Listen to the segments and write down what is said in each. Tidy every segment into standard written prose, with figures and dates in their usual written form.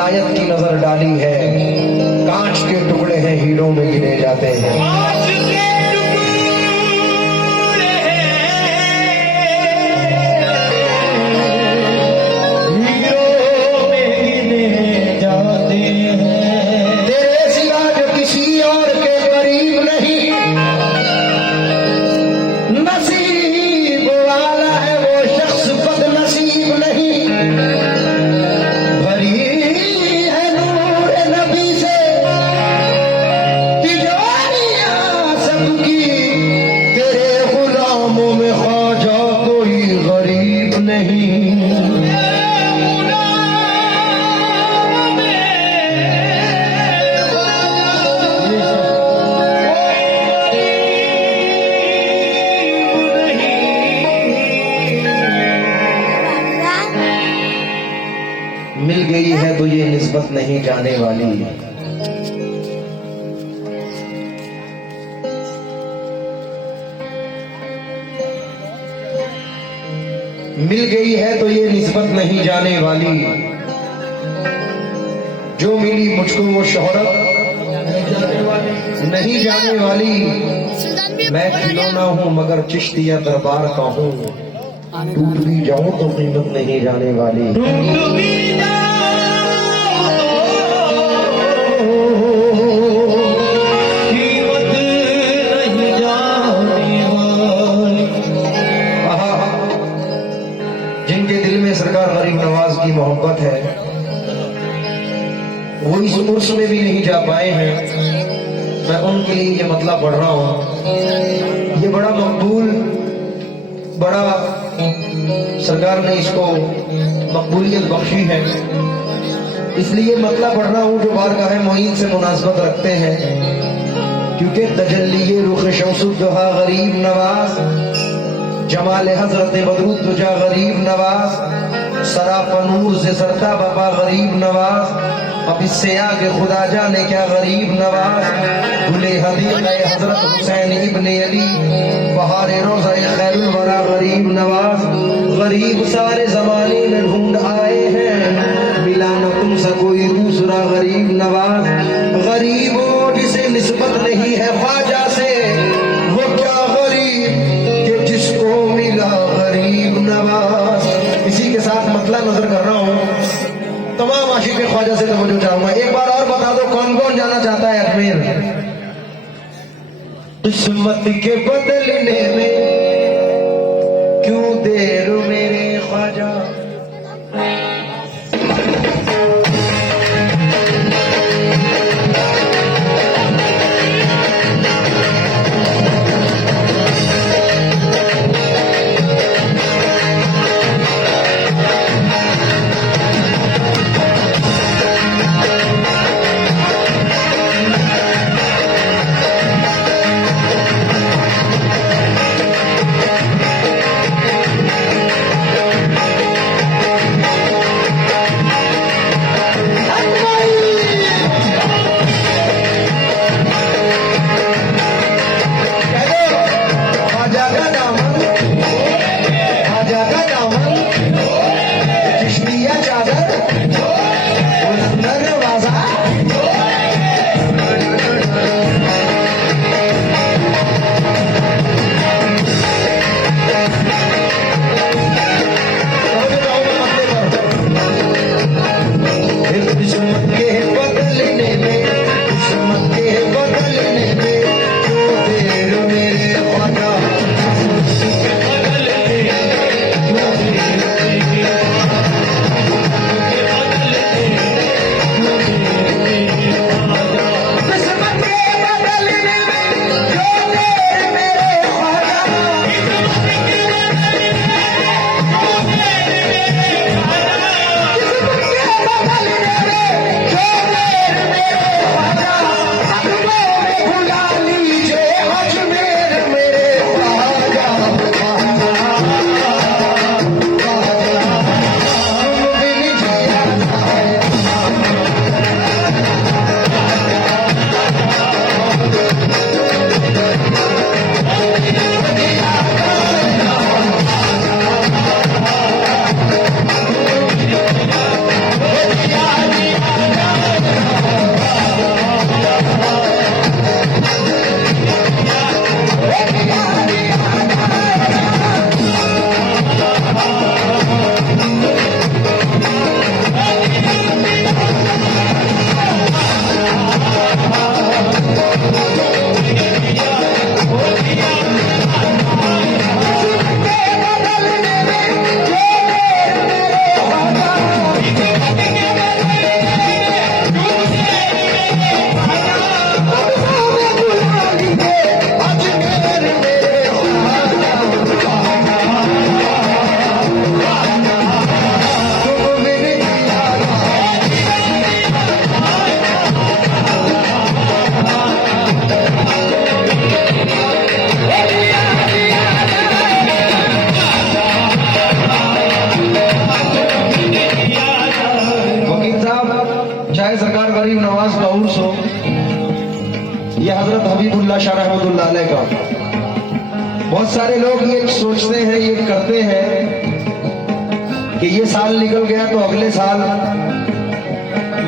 इनायत की नजर डाली है, कांच के टुकड़े हैं हीरों में गिने जाते हैं। मिल गई है तो ये निस्बत नहीं जाने वाली, मिल गई है तो ये निस्बत नहीं जाने वाली। जो मिली मुझको वो शोहरत नहीं जाने वाली। मैं खिलौना हूँ मगर चिश्तिया दरबार का हूँ, टूट भी जाऊं तो कीमत नहीं जाने वाली। जिनके दिल में सरकार गरीब नवाज की मोहब्बत है, वो इस उर्स में भी नहीं जा पाए हैं, मैं उनके लिए ये मतलब पढ़ रहा हूँ। ये बड़ा मकबूल, बड़ा सरकार ने इसको मकबूलियत बख्शी है, इसलिए मतलब पढ़ रहा हूँ जो बारगाह मोईन से मुनासबत रखते हैं। क्योंकि तजल्ली रुख शमसुद्दोहा गरीब नवाज, जमाल हजरत बदरुद्दुजा गरीब नवाज, सराफा नूर से सरता बाबा गरीब नवाज, अब इससे आगे खुदा जाने क्या गरीब नवाज। गुले हदीक़ हजरत हुसैन इब्ने अली, बहारे रोज़ा खैरुल वरा गरीब नवाज। गरीब सारे जमाने में ढूंढ आए हैं, मिला न तुमसे कोई दूसरा गरीब नवाज। गरीबों जिसे निस्बत नहीं है ख्वाजा से, वो क्या गरीब कि जिसको मिला गरीब नवाज। इसी के साथ मतलब नजर कर रहा हूँ, तमाम आशिक ख्वाजा से तवज्जो चाहूंगा। एक बार और बता दो कौन कौन जाना चाहता है अजमेर। किस्मत के बदलने में क्यों देर मेरे ख्वाजा। शायद सरकार गरीब नवाज का उर्स हो, यह हजरत हबीबुल्लाह शाह रहमतुल्लाह अलैह का। बहुत सारे लोग ये सोचते हैं, ये करते हैं कि ये साल निकल गया तो अगले साल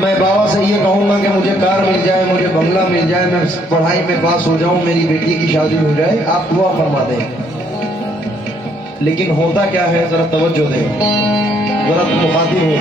मैं बाबा से ये कहूंगा कि मुझे कार मिल जाए, मुझे बंगला मिल जाए, मैं पढ़ाई में पास हो जाऊं, मेरी बेटी की शादी हो जाए। आप दुआ फरमा दें, लेकिन होता क्या है जरा तवज्जो दें, जरा मुखातिब हो।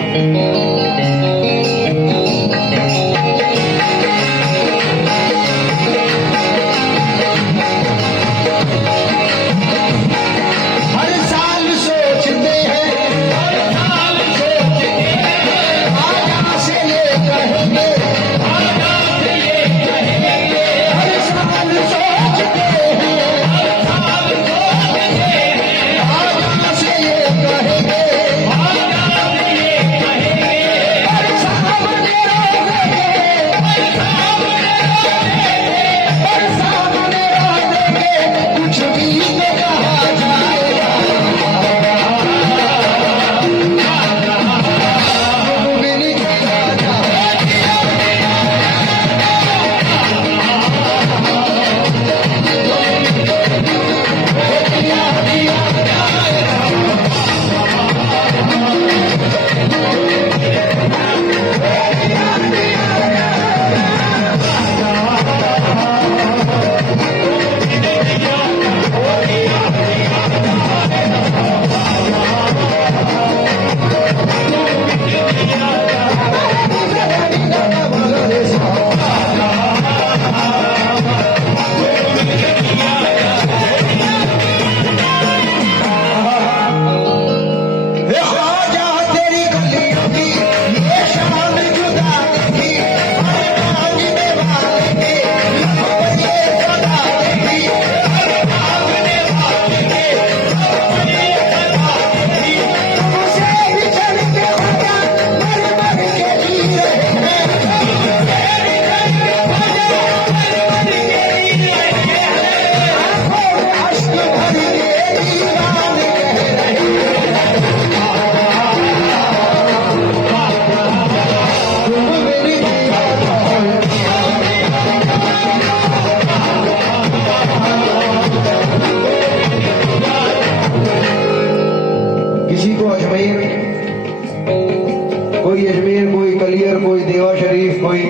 कोई अजमेर, कोई कलियर, कोई देवा शरीफ, कोई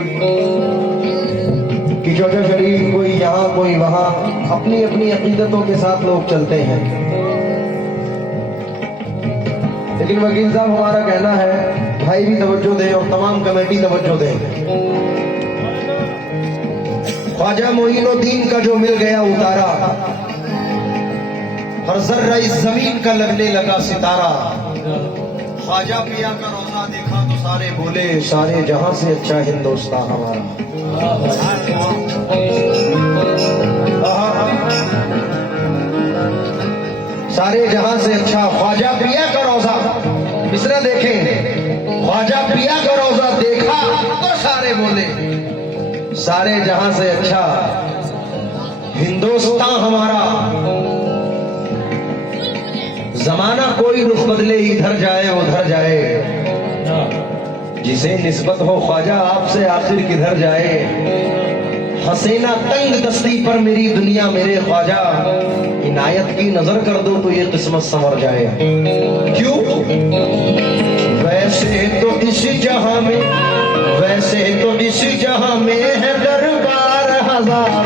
किचौजा शरीफ, कोई यहाँ कोई वहां, अपनी अपनी अकीदतों के साथ लोग चलते हैं। लेकिन वकील साहब हमारा कहना है भाई भी तवज्जो दें और तमाम कमेटी तवज्जो दें। ख्वाजा मोइनुद्दीन का जो मिल गया उतारा, हर जर्रा इस जमीन का लगने लगा सितारा। ख्वाजा पिया का रोजा देखा तो सारे बोले सारे जहां से अच्छा हिंदुस्तान हमारा। सारे जहां से अच्छा ख्वाजा पिया का रोजा, मिसरा देखें, ख्वाजा पिया का रोजा देखा तो सारे बोले सारे जहां से अच्छा हिंदुस्तान हमारा। जमाना कोई रुख बदले इधर जाए उधर जाए, जिसे निस्बत हो ख्वाजा आपसे आखिर किधर जाए। हसीना तंग दस्ती पर मेरी दुनिया मेरे ख्वाजा, इनायत की नजर कर दो तो ये किस्मत संवर जाए। क्यों? वैसे तो इस जहां में, वैसे तो इस जहां में है दरबार हजार,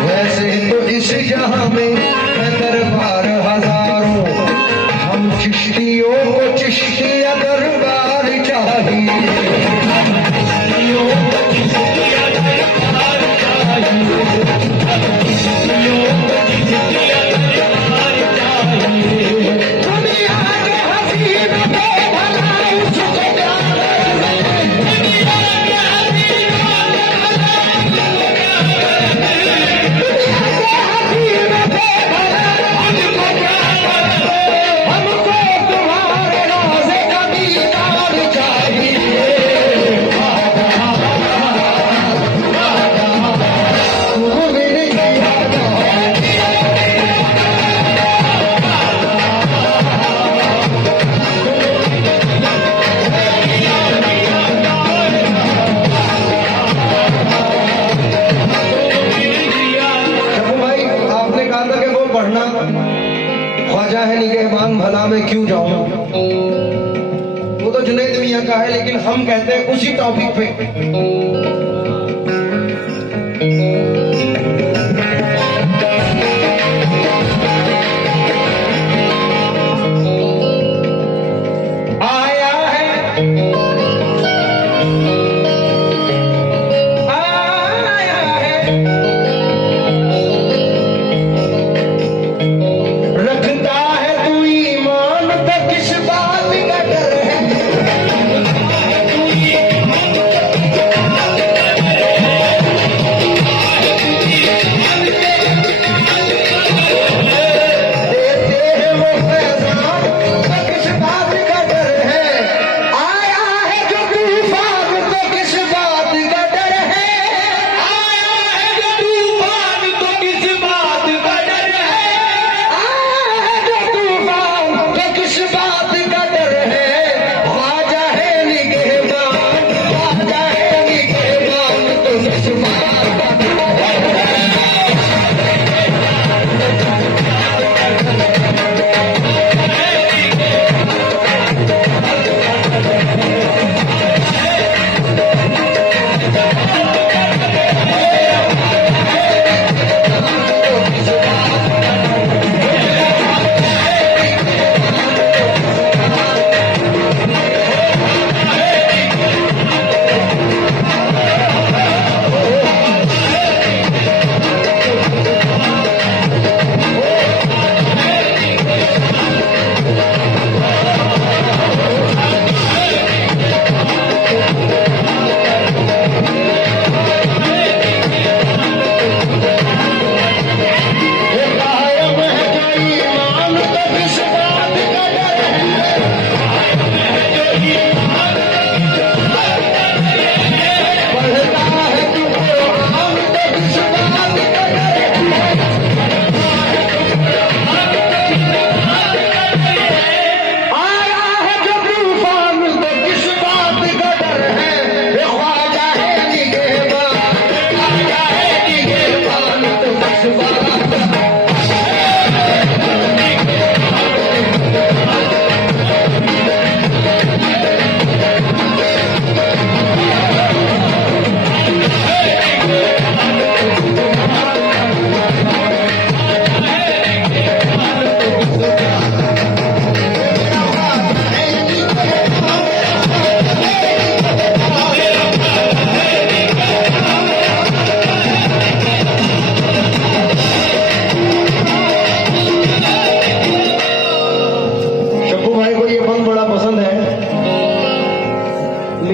वैसे तो इस जहां में है दरबार हजारों। हम चिश्तियों को चिश्तिया दरबार चाहिए। पढ़ना, ख्वाजा है निगहबान भला मैं क्यों जाऊं, वो तो जुनैद मियां का है, लेकिन हम कहते हैं उसी टॉपिक पे।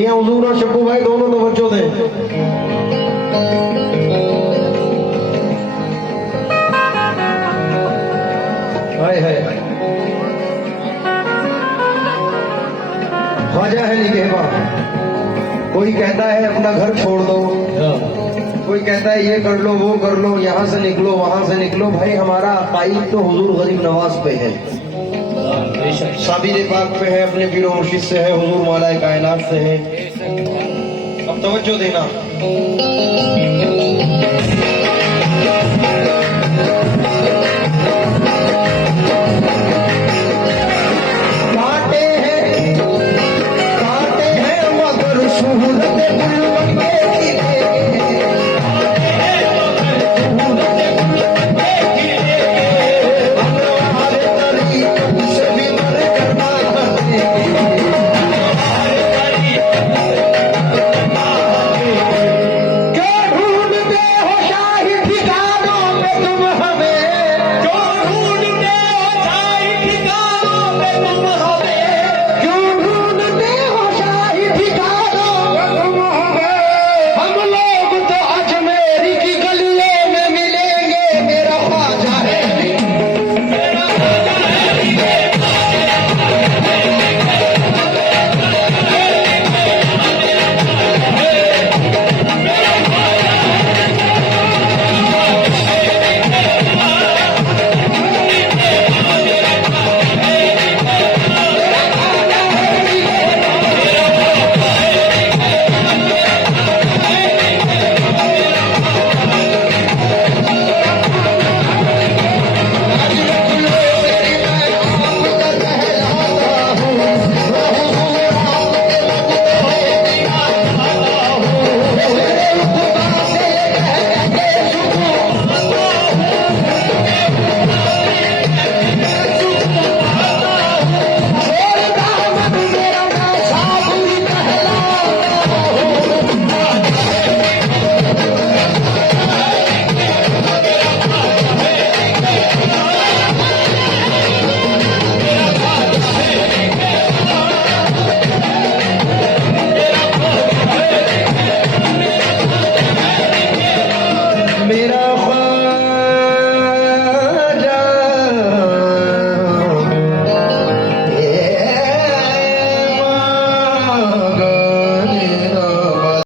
हुजूर और शक्कू भाई दोनों तवज्जो दें। हाय हाय, ख्वाजा है निगहबान। कोई कहता है अपना घर छोड़ दो, कोई कहता है ये कर लो वो कर लो, यहाँ से निकलो वहां से निकलो। भाई हमारा अकाईद तो हुजूर गरीब नवाज पे है, साबिर पाक पे है, अपने पीरो मुर्शिद से है, हुजूर मौलाए कायनात से है। अब तवज्जो देना।